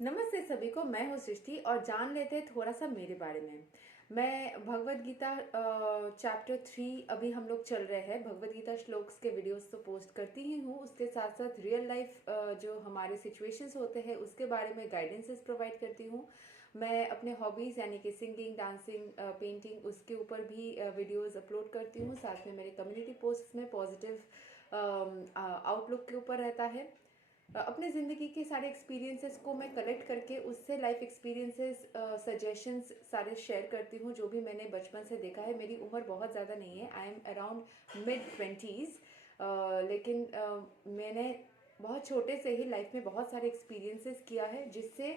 नमस्ते सभी को। मैं हूँ सृष्टि और जान लेते हैं थोड़ा सा मेरे बारे में। मैं भगवत गीता चैप्टर 3 अभी हम लोग चल रहे हैं। भगवत गीता श्लोक्स के वीडियोस तो पोस्ट करती ही हूँ, उसके साथ साथ रियल लाइफ जो हमारे सिचुएशंस होते हैं उसके बारे में गाइडेंसेस प्रोवाइड करती हूँ। मैं अपने हॉबीज़ यानी कि सिंगिंग, डांसिंग, पेंटिंग, उसके ऊपर भी वीडियोस अपलोड करती हूँ। साथ में मेरे कम्युनिटी पोस्ट्स में पॉजिटिव आउटलुक के ऊपर रहता है। अपने ज़िंदगी के सारे एक्सपीरियंसेस को मैं कलेक्ट करके उससे लाइफ एक्सपीरियंसेस, सजेशंस सारे शेयर करती हूँ जो भी मैंने बचपन से देखा है। मेरी उम्र बहुत ज़्यादा नहीं है, I am around mid 20s, लेकिन मैंने बहुत छोटे से ही लाइफ में बहुत सारे एक्सपीरियंसेस किया है जिससे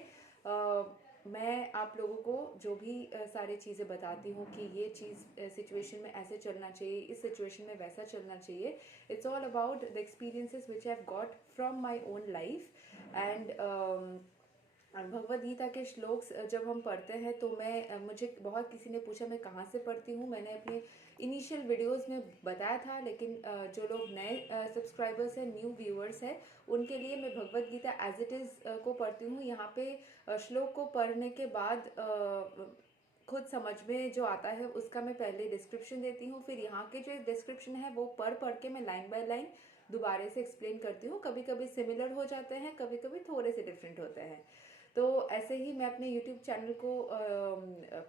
मैं आप लोगों को जो भी सारी चीज़ें बताती हूँ कि ये चीज़ सिचुएशन में ऐसे चलना चाहिए, इस सिचुएशन में वैसा चलना चाहिए। It's all about the experiences which I've got from my own life. And Bhagavad Gita के श्लोक्स जब हम पढ़ते हैं तो मुझे बहुत किसी ने पूछा मैं कहाँ से पढ़ती हूँ। मैंने अपने इनिशियल वीडियोस में बताया था, लेकिन जो लोग नए सब्सक्राइबर्स हैं, न्यू व्यूअर्स हैं, उनके लिए मैं Bhagavad Gita as it is को पढ़ती हूँ। यहाँ पे श्लोक को पढ़ने के बाद खुद समझ में जो आता है उसका मैं पहले डिस्क्रिप्शन देती हूँ, फिर यहाँ के जो डिस्क्रिप्शन है वो पढ़ के मैं लाइन बाय लाइन दोबारा से एक्सप्लेन करती हूँ। कभी कभी सिमिलर हो जाते हैं, कभी कभी थोड़े से डिफरेंट होते हैं। तो ऐसे ही मैं अपने यूट्यूब चैनल को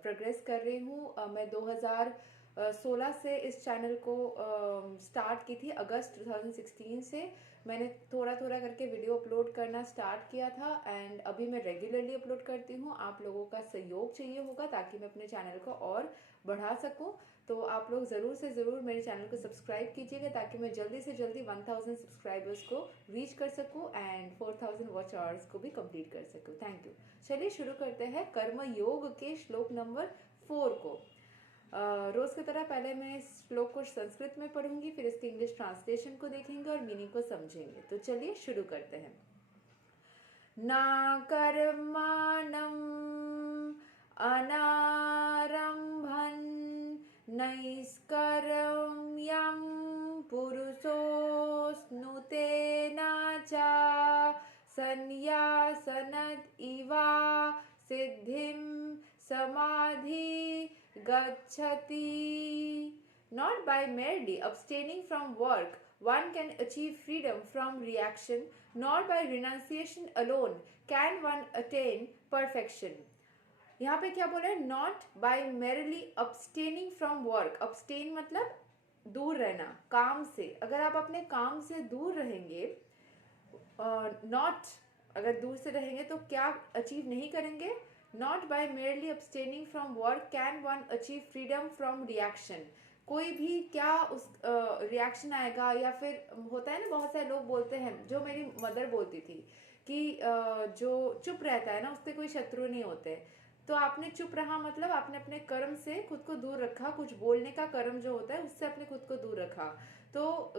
प्रोग्रेस कर रही हूँ। मैं 2016 से इस चैनल को स्टार्ट की थी, अगस्त 2016 से मैंने थोड़ा थोड़ा करके वीडियो अपलोड करना स्टार्ट किया था। एंड अभी मैं रेगुलरली अपलोड करती हूँ। आप लोगों का सहयोग चाहिए होगा ताकि मैं अपने चैनल को और बढ़ा सकूँ। तो आप लोग ज़रूर से ज़रूर मेरे चैनल को सब्सक्राइब कीजिएगा ताकि मैं जल्दी से जल्दी 1000 सब्सक्राइबर्स को रीच कर सकूँ एंड 4000 वॉच आवर्स को भी कंप्लीट कर सकूँ। Thank you. चलिए शुरू करते हैं कर्म योग के श्लोक नंबर 4 को। रोज़ की तरह पहले मैं इस श्लोक को संस्कृत में पढ़ूंगी, फिर इसके इंग्लिश ट्रांसलेशन को देखेंगे और मीनिंग को समझेंगे। तो चलिए शुरू करते हैं। ना कर्माणम् अनारंभन् नैष्कर्म्यं पुरुषोऽश्नुते न च संन्यासनद् इवा सिद्धिं समाधि गच्छति। Not by merely abstaining from work one can achieve freedom from reaction, nor by renunciation alone can one attain perfection. यहाँ पे क्या बोला है? Not by merely abstaining from work. Abstain मतलब दूर रहना काम से। अगर आप अपने काम से दूर रहेंगे, not अगर दूर से रहेंगे तो क्या अचीव नहीं करेंगे? Not by merely abstaining from work can one achieve freedom from reaction. कोई भी क्या उस रिएक्शन आएगा, या फिर होता है ना, बहुत सारे लोग बोलते हैं, जो मेरी मदर बोलती थी कि जो चुप रहता है ना उससे कोई शत्रु नहीं होते। तो आपने चुप रहा मतलब आपने अपने कर्म से खुद को दूर रखा, कुछ बोलने का कर्म जो होता है उससे अपने खुद को दूर रखा। तो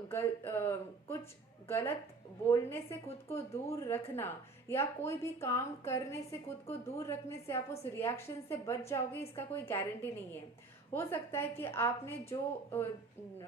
कुछ गलत बोलने से खुद को दूर रखना या कोई भी काम करने से खुद को दूर रखने से आप उस रिएक्शन से बच जाओगे, इसका कोई गारंटी नहीं है। हो सकता है कि आपने जो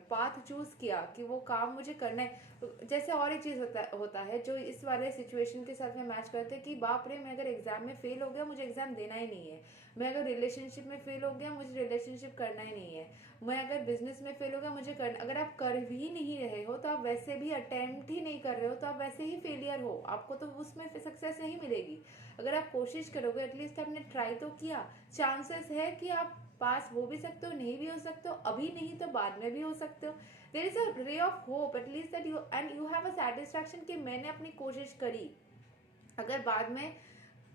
पाथ चूज किया कि वो काम मुझे करना है, जैसे और एक चीज़ होता है जो इस वाले सिचुएशन के साथ में मैच करते हैं कि बाप रे, मैं अगर एग्जाम में फेल हो गया मुझे एग्जाम देना ही नहीं है। मैं अगर रिलेशनशिप में फेल हो गया मुझे रिलेशनशिप करना ही नहीं है। मैं अगर बिजनेस में फेल हो गया मुझे करना, अगर आप कर भी नहीं रहे हो तो आप वैसे भी अटेम्प्ट ही नहीं कर रहे हो तो आप वैसे ही फेलियर हो, आपको तो उसमें सक्सेस नहीं मिलेगी। अगर आप कोशिश करोगे, एटलीस्ट आपने ट्राई तो किया, चांसेस है कि आप पास हो भी सकते हो, नहीं भी हो सकते हो, अभी नहीं तो बाद में भी हो सकते हो। There is a ray of hope at least that you and you have a satisfaction कि मैंने अपनी कोशिश करी। अगर बाद में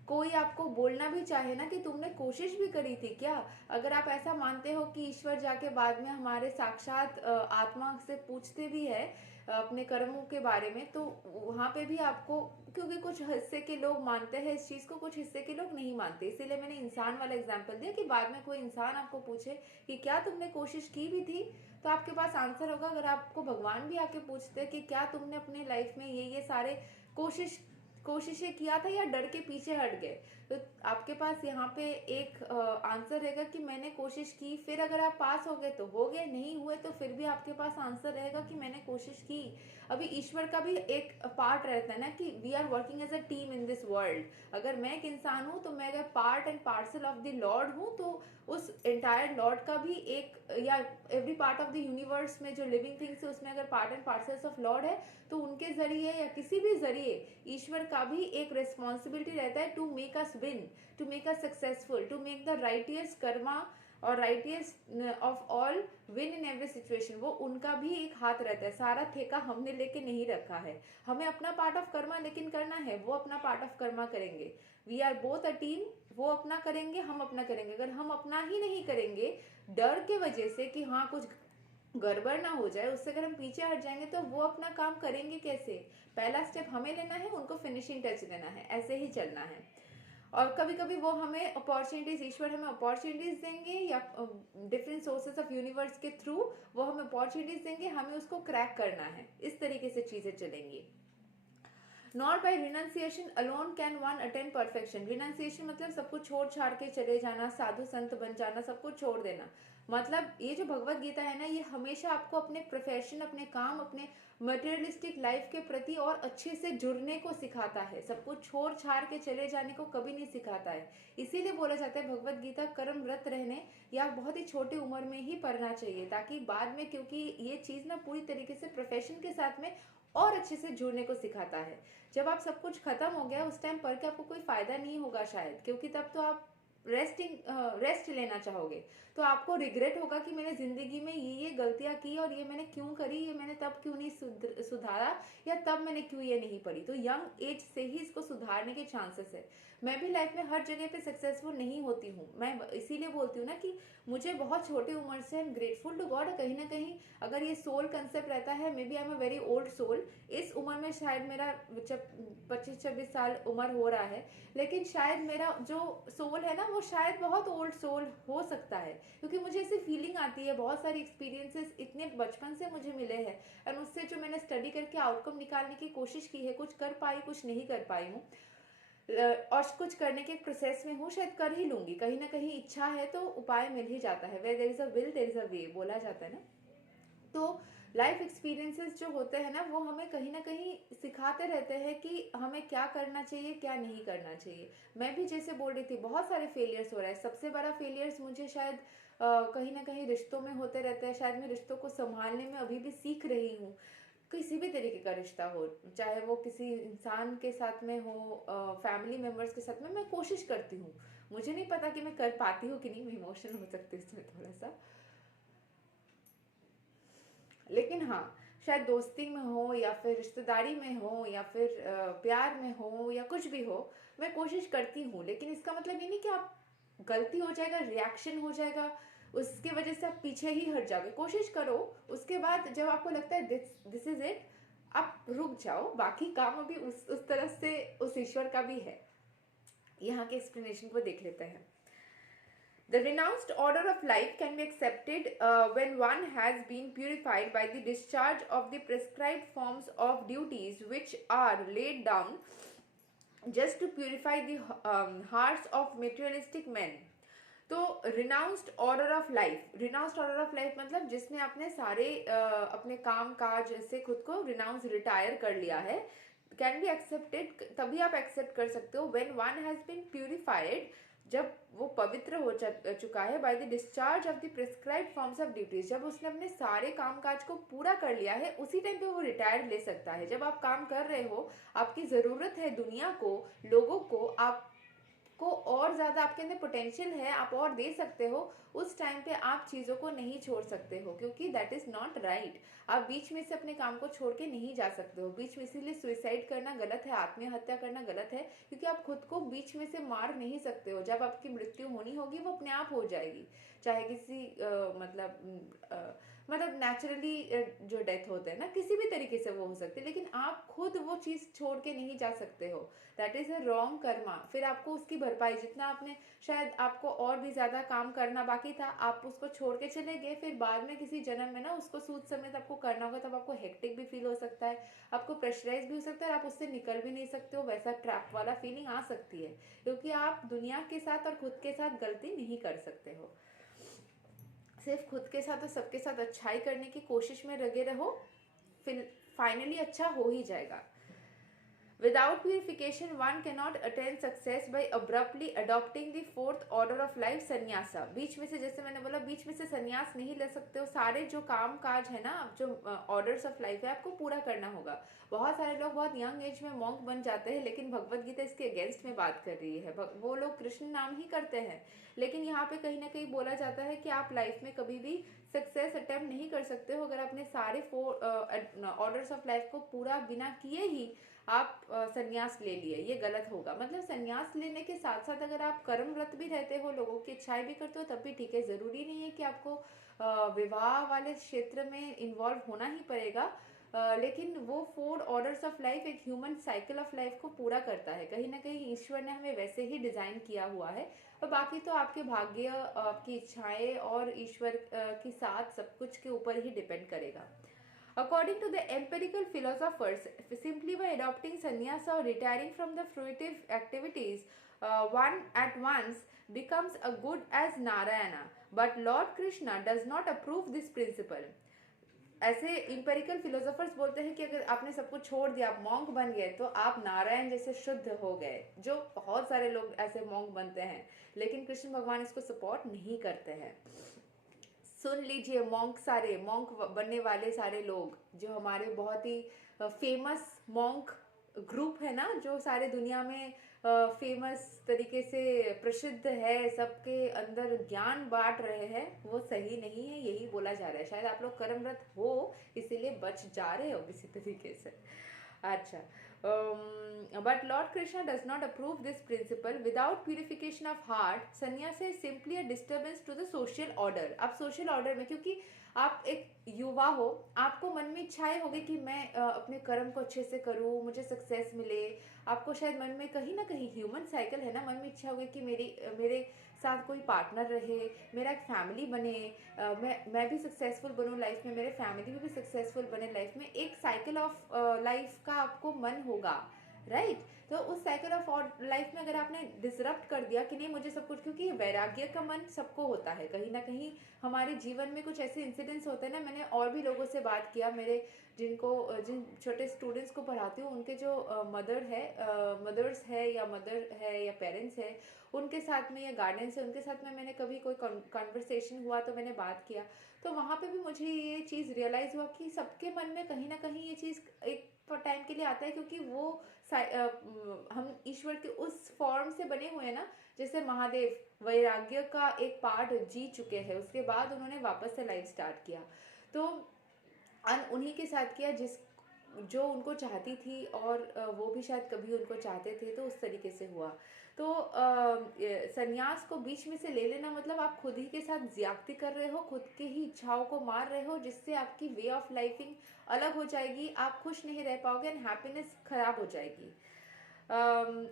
कोई आपको बोलना भी चाहे ना कि तुमने कोशिश भी करी थी क्या, अगर आप ऐसा मानते हो कि ईश्वर जाके बाद में हमारे साक्षात आत्मा से पूछते भी है अपने कर्मों के बारे में, तो वहाँ पे भी आपको, क्योंकि कुछ हिस्से के लोग मानते हैं इस चीज़ को, कुछ हिस्से के लोग नहीं मानते, इसीलिए मैंने इंसान वाला एग्जाम्पल दिया कि बाद में कोई इंसान आपको पूछे कि क्या तुमने कोशिश की भी थी, तो आपके पास आंसर होगा। अगर आपको भगवान भी आके पूछते कि क्या तुमने अपनी लाइफ में ये सारे कोशिश कोशिशें किया था या डर के पीछे हट गए? तो आपके पास यहाँ पे एक आंसर रहेगा कि मैंने कोशिश की, फिर अगर आप पास हो गए तो हो गए, नहीं हुए तो फिर भी आपके पास आंसर रहेगा कि मैंने कोशिश की। अभी ईश्वर का भी एक पार्ट रहता है ना कि we are working as a team in this world. अगर मैं एक इंसान हूँ तो मैं अगर part and parcel of the lord हूँ, तो उस एंटायर लॉर्ड का भी एक, या every part of the universe में जो लिविंग थिंग्स है उसमें अगर part and parcels of lord है, तो उनके जरिए या किसी भी जरिए ईश्वर का भी एक रिस्पॉन्सिबिलिटी रहता है to make us win, to make us successful, to make the righteous karma और righteous of all win in every situation. वो उनका भी एक हाथ रहता है, सारा ठेका हमने लेके नहीं रखा है। हमें अपना पार्ट ऑफ कर्मा लेकिन करना है, वो अपना पार्ट ऑफ कर्मा करेंगे। We are both a team, वो अपना करेंगे, हम अपना करेंगे। अगर हम अपना ही नहीं करेंगे डर के वजह से कि हाँ कुछ गड़बड़ ना हो जाए, उससे अगर हम पीछे हट जाएंगे तो वो अपना काम करेंगे कैसे? पहला स्टेप हमें लेना है, उनको फिनिशिंग टच देना है, ऐसे ही चलना है। और कभी कभी वो हमें अपॉर्चुनिटीज, ईश्वर हमें अपॉर्चुनिटीज देंगे या डिफरेंट सोर्सेस ऑफ यूनिवर्स के थ्रू वो हमें अपॉर्चुनिटीज देंगे, हमें उसको क्रैक करना है। इस तरीके से चीजें चलेंगी। Not by renunciation alone can one attain perfection. Renunciation मतलब सब कुछ छोड़ छाड़ के चले जाना, साधु संत बन जाना, सब कुछ छोड़ देना। मतलब ये जो भगवत गीता है ना, ये हमेशा आपको अपने प्रोफेशन, अपने काम, अपने मटेरियलिस्टिक लाइफ के प्रति और अच्छे से जुड़ने को सिखाता है। सब कुछ छोड़ छाड़ के चले जाने को कभी नहीं सिखाता है। इसीलिए बोला जाता है भगवत गीता कर्मरत रहने या बहुत ही छोटी उम्र में ही पढ़ना चाहिए, ताकि बाद में, क्योंकि ये चीज़ ना पूरी तरीके से प्रोफेशन के साथ में और अच्छे से जुड़ने को सिखाता है। जब आप सब कुछ खत्म हो गया उस टाइम पढ़ के आपको कोई फायदा नहीं होगा शायद, क्योंकि तब तो आप रेस्ट लेना चाहोगे। तो आपको रिग्रेट होगा कि मैंने जिंदगी में ये गलतियां की और ये मैंने क्यों करी, ये मैंने तब क्यों नहीं सुधारा, या तब मैंने क्यों ये नहीं पढ़ी। तो यंग एज से ही इसको सुधारने के चांसेस है। मैं भी लाइफ में हर जगह पे सक्सेसफुल नहीं होती हूँ। मैं इसीलिए बोलती हूँ ना कि मुझे बहुत छोटी उम्र से I am grateful to God. कहीं ना कहीं अगर ये सोल कंसेप्ट रहता है, maybe I am a very old soul. इस उम्र में शायद मेरा 25-26 साल उम्र हो रहा है, लेकिन शायद मेरा जो सोल है ना वो शायद बहुत ओल्ड सोल हो सकता है, क्योंकि मुझे ऐसी फीलिंग आती है। बहुत सारी एक्सपीरियंसेस इतने बचपन से मुझे मिले हैं और उससे जो मैंने स्टडी करके आउटकम निकालने की कोशिश की है, कुछ कर पाई, कुछ नहीं कर पाई हूँ, और कुछ करने के प्रोसेस में हूँ, शायद कर ही लूंगी। कहीं ना कहीं इच्छा है तो उपाय मिल ही जाता है। Where there is a will there is a way, बोला जाता है ना। तो लाइफ एक्सपीरियंसेस जो होते हैं ना वो हमें कहीं ना कहीं सिखाते रहते हैं कि हमें क्या करना चाहिए, क्या नहीं करना चाहिए। मैं भी जैसे बोल रही थी, बहुत सारे फेलियर्स हो रहे हैं। सबसे बड़ा फेलियर्स मुझे शायद कहीं ना कहीं रिश्तों में होते रहते हैं। शायद मैं रिश्तों को संभालने में अभी भी सीख रही हूँ। किसी भी तरीके का रिश्ता हो, चाहे वो किसी इंसान के साथ में हो, फैमिली मेम्बर्स के साथ में, मैं कोशिश करती हूँ। मुझे नहीं पता कि मैं कर पाती हूँ कि नहीं, मैं इमोशनल हो सकती हूँ इसमें थोड़ा सा। लेकिन हाँ, शायद दोस्ती में हो या फिर रिश्तेदारी में हो या फिर प्यार में हो या कुछ भी हो, मैं कोशिश करती हूँ। लेकिन इसका मतलब ये नहीं कि आप गलती हो जाएगा, रिएक्शन हो जाएगा, उसके वजह से आप पीछे ही हट जाओगे। कोशिश करो, उसके बाद जब आपको लगता है दिस इज इट, आप रुक जाओ। बाकी काम अभी उस तरह से उस ईश्वर का भी है। यहाँ के एक्सप्लेनेशन को देख लेते हैं। The renounced order of life can be accepted when one has been purified by the discharge of the prescribed forms of duties which are laid down just to purify the hearts of materialistic men. तो renounced order of life, renounced order of life मतलब जिसने अपने सारे अपने काम काज से खुद को रिनाउंस, रिटायर कर लिया है, कैन बी एक्सेप्टेड, तभी आप एक्सेप्ट कर सकते हो when one has been purified, जब वो पवित्र हो चुका है, by the discharge of the prescribed forms of duties, जब उसने अपने सारे काम काज को पूरा कर लिया है, उसी टाइम पे वो रिटायर ले सकता है। जब आप काम कर रहे हो, आपकी ज़रूरत है दुनिया को, लोगों को, आप को और ज़्यादा आपके अंदर पोटेंशियल है, आप और दे सकते हो, उस टाइम पे आप चीज़ों को नहीं छोड़ सकते हो, क्योंकि दैट इज़ नॉट राइट। आप बीच में से अपने काम को छोड़ के नहीं जा सकते हो बीच में। इसीलिए सुइसाइड करना गलत है, आत्महत्या करना गलत है, क्योंकि आप खुद को बीच में से मार नहीं सकते हो। जब आपकी मृत्यु होनी होगी वो अपने आप हो जाएगी, चाहे किसी मतलब नेचुरली जो डेथ होते हैं ना, किसी भी तरीके से वो हो सकती है, लेकिन आप खुद वो चीज़ छोड़ के नहीं जा सकते हो। That is a wrong Karma. फिर आपको उसकी भरपाई, जितना आपने शायद आपको और भी ज़्यादा काम करना बाकी था, आप उसको छोड़ के चले गए, फिर बाद में किसी जन्म में ना उसको सूद समेत आपको करना होगा, तब आपको हेक्टिक भी फील हो सकता है, आपको प्रेशराइज भी हो सकता है और आप उससे निकल भी नहीं सकते हो, वैसा ट्रैप वाला फीलिंग आ सकती है, क्योंकि आप दुनिया के साथ और खुद के साथ गलती नहीं कर सकते हो। सिर्फ खुद के साथ और सबके साथ अच्छाई करने की कोशिश में लगे रहो, फिर फाइनली अच्छा हो ही जाएगा। Without purification, one cannot attain success by abruptly adopting the fourth order of life, संन्यासा। बीच में से, जैसे मैंने बोला, बीच में से संन्यास नहीं ले सकते हो। सारे जो काम काज है ना, जो ऑर्डर्स ऑफ लाइफ है, आपको पूरा करना होगा। बहुत सारे लोग बहुत यंग एज में मॉन्क बन जाते हैं, लेकिन भगवत गीता इसके अगेंस्ट में बात कर रही है। वो लोग कृष्ण नाम ही करते हैं, लेकिन यहाँ पे कहीं ना कहीं बोला जाता है कि आप लाइफ में कभी भी सक्सेस अटेम्प्ट नहीं कर सकते हो अगर आपने सारे 4 ऑर्डर्स ऑफ लाइफ को पूरा बिना किए ही आप संन्यास ले लिए। ये गलत होगा। मतलब संन्यास लेने के साथ साथ अगर आप कर्मरत भी रहते हो, लोगों की इच्छाएं भी करते हो, तब भी ठीक है। ज़रूरी नहीं है कि आपको विवाह वाले क्षेत्र में इन्वॉल्व होना ही पड़ेगा, लेकिन वो 4 ऑर्डर्स ऑफ लाइफ एक ह्यूमन साइकिल ऑफ लाइफ को पूरा करता है। कहीं ना कहीं ईश्वर ने हमें वैसे ही डिज़ाइन किया हुआ है, और बाकी तो आपके भाग्य, आपकी इच्छाएं और ईश्वर की साथ सब कुछ के ऊपर ही डिपेंड करेगा। According to the empirical philosophers, simply by adopting sannyasa or retiring from the fruitive activities, one at once becomes as good as Narayana. But Lord Krishna does not approve this principle. ऐसे empirical philosophers बोलते हैं कि अगर आपने सब कुछ छोड़ दिया, आप मॉन्क बन गए, तो आप नारायण जैसे शुद्ध हो गए। जो बहुत सारे लोग ऐसे मॉन्क बनते हैं, लेकिन कृष्ण भगवान इसको सपोर्ट नहीं करते हैं। सुन लीजिए, मॉन्क बनने वाले सारे लोग, जो हमारे बहुत ही फेमस मॉन्क ग्रुप है ना, जो सारे दुनिया में फेमस तरीके से प्रसिद्ध है, सबके अंदर ज्ञान बांट रहे हैं, वो सही नहीं है, यही बोला जा रहा है। शायद आप लोग कर्मरत हो, इसीलिए बच जा रहे हो किसी तरीके से। अच्छा, but Lord Krishna does not approve this principle. Without purification of heart, sannyasa is simply a disturbance to the social order. आप social order में, क्योंकि आप एक युवा हो, आपको मन में इच्छाएं होगी कि मैं अपने कर्म को अच्छे से करूं, मुझे सक्सेस मिले। आपको शायद मन में कहीं ना कहीं, ह्यूमन साइकिल है ना, मन में इच्छा होगी कि मेरे साथ कोई पार्टनर रहे, मेरा एक फैमिली बने, मैं भी सक्सेसफुल बनूं लाइफ में, मेरे फैमिली भी सक्सेसफुल बने लाइफ में। एक साइकिल ऑफ लाइफ का आपको मन होगा, राइट? तो उस साइकिल ऑफ लाइफ में अगर आपने डिसरप्ट कर दिया कि नहीं मुझे सब कुछ, क्योंकि वैराग्य का मन सबको होता है। कहीं ना कहीं हमारे जीवन में कुछ ऐसे इंसिडेंट्स होते हैं ना। मैंने और भी लोगों से बात किया, मेरे जिन छोटे स्टूडेंट्स को पढ़ाती हूँ, उनके जो मदर्स है या मदर है या पेरेंट्स है, उनके साथ में या गार्डियंस है, उनके साथ में मैंने कभी कोई कन्वर्सेशन हुआ तो मैंने बात किया, तो वहाँ पे भी मुझे ये चीज़ रियलाइज़ हुआ कि सबके मन में कहीं ना कहीं ये चीज़ एक टाइम के लिए आता है, क्योंकि वो हम ईश्वर के उस फॉर्म से बने हुए हैं ना। जैसे महादेव वैराग्य का एक पार्ट जी चुके हैं, उसके बाद उन्होंने वापस से लाइफ स्टार्ट किया, तो उन्हीं के साथ किया जो उनको चाहती थी, और वो भी शायद कभी उनको चाहते थे, तो उस तरीके से हुआ। तो संन्यास को बीच में से ले लेना मतलब आप खुद ही के साथ ज्यादती कर रहे हो, खुद के ही इच्छाओं को मार रहे हो, जिससे आपकी वे ऑफ लाइफिंग अलग हो जाएगी, आप खुश नहीं रह पाओगे एंड हैप्पीनेस खराब हो जाएगी।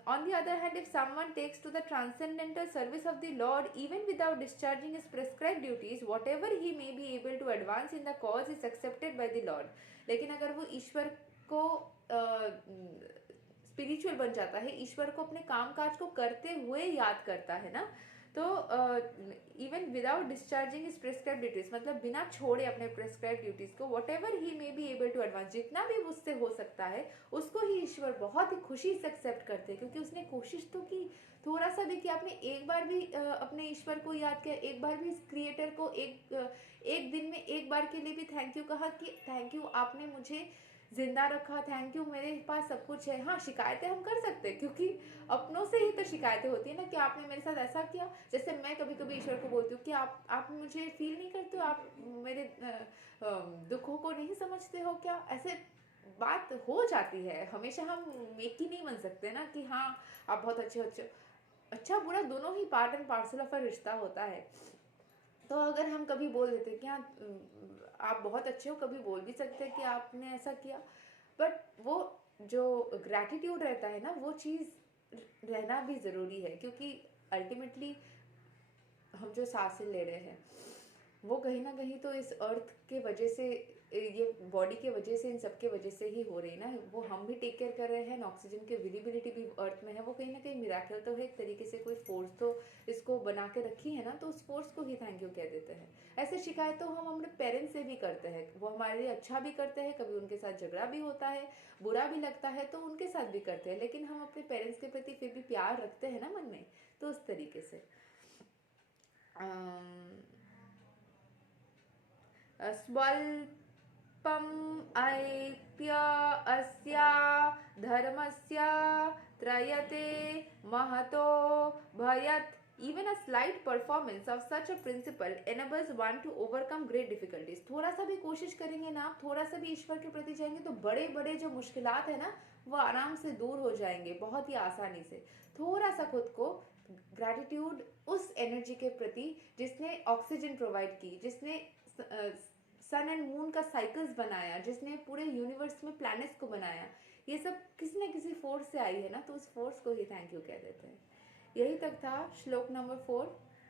On the other hand, if someone takes to the transcendental service of the Lord even without discharging his prescribed duties, whatever he may be able to advance in the cause is accepted by the Lord. लेकिन अगर वो ईश्वर को spiritual बन जाता है, ईश्वर को अपने काम काज को करते हुए याद करता है ना, तो even without discharging his prescribe duties, मतलब बिना छोड़े अपने प्रेस्क्राइब ड्यूटीज को, whatever he may be able to advance, जितना भी उससे हो सकता है, उसको ही ईश्वर बहुत ही खुशी से एक्सेप्ट करते हैं, क्योंकि उसने कोशिश तो की, थोड़ा सा भी कि आपने एक बार भी अपने ईश्वर को याद किया, एक बार भी इस क्रिएटर को एक दिन में एक बार के लिए भी थैंक यू कहा कि थैंक यू, आपने मुझे जिंदा रखा, थैंक यू, मेरे पास सब कुछ है। हाँ, शिकायतें हम कर सकते हैं, क्योंकि अपनों से ही तो शिकायतें होती है ना, कि आपने मेरे साथ ऐसा किया। जैसे मैं कभी कभी ईश्वर को बोलती हूँ कि आप मुझे फील नहीं करते हो, आप मेरे दुखों को नहीं समझते हो क्या? ऐसे बात हो जाती है। हमेशा हम एक ही नहीं बन सकते ना, कि हाँ आप बहुत अच्छे अच्छा बुरा दोनों ही part and parcel of a रिश्ता होता है। तो अगर हम कभी बोल देते हैं कि हाँ आप बहुत अच्छे हो, कभी बोल भी सकते हैं कि आपने ऐसा किया, बट वो जो ग्रैटिट्यूड रहता है ना, वो चीज़ रहना भी ज़रूरी है, क्योंकि अल्टीमेटली हम जो सांसें ले रहे हैं वो कहीं ना कहीं तो इस अर्थ के वजह से, ये बॉडी के वजह से, इन सब के वजह से ही हो रही है ना। वो हम भी टेक केयर कर रहे हैं, ऑक्सीजन की अवेलेबिलिटी भी अर्थ में है, वो कहीं ना कहीं मिराकल तो है एक तरीके से, कोई फोर्स तो इसको बना के रखी है ना, तो उस फोर्स को ही थैंक यू कह देते हैं। ऐसे शिकायत तो हम अपने पेरेंट्स से भी करते हैं, वो हमारे लिए अच्छा भी करते हैं, कभी उनके साथ झगड़ा भी होता है, बुरा भी लगता है तो उनके साथ भी करते हैं, लेकिन हम अपने पेरेंट्स के प्रति फिर भी प्यार रखते हैं ना मन में। तो उस तरीके से स्वल्पम् ऐक्य अस्या धर्मस्य त्रयते Mahato भयत्। Even a slight performance of such a principle enables one to overcome great difficulties. थोड़ा सा भी कोशिश करेंगे ना आप, थोड़ा सा भी ईश्वर के प्रति जाएंगे, तो बड़े बड़े जो मुश्किलात है ना, वो आराम से दूर हो जाएंगे बहुत ही आसानी से। थोड़ा सा खुद को ग्रैटिट्यूड उस एनर्जी के प्रति जिसने ऑक्सीजन प्रोवाइड की, जिसने सन एंड मून का साइकिल्स बनाया, जिसने पूरे यूनिवर्स में प्लैनेट्स को बनाया, ये सब किसी न किसी फोर्स से आई है ना, तो उस फोर्स को ही थैंक यू कह देते हैं। यही तक था श्लोक नंबर 4।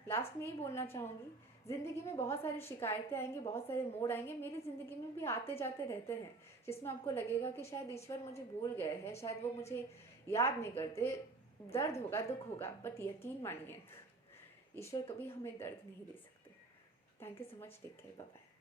लास्ट में ही बोलना चाहूँगी, ज़िंदगी में बहुत सारी शिकायतें आएंगी, बहुत सारे मोड़ आएंगे, मेरी ज़िंदगी में भी आते जाते रहते हैं, जिसमें आपको लगेगा कि शायद ईश्वर मुझे भूल गए हैं, शायद वो मुझे याद नहीं करते, दर्द होगा, दुख होगा, बट यकीन मानिए ईश्वर कभी हमें दर्द नहीं दे सकते। Thank you so much, take care, bye bye.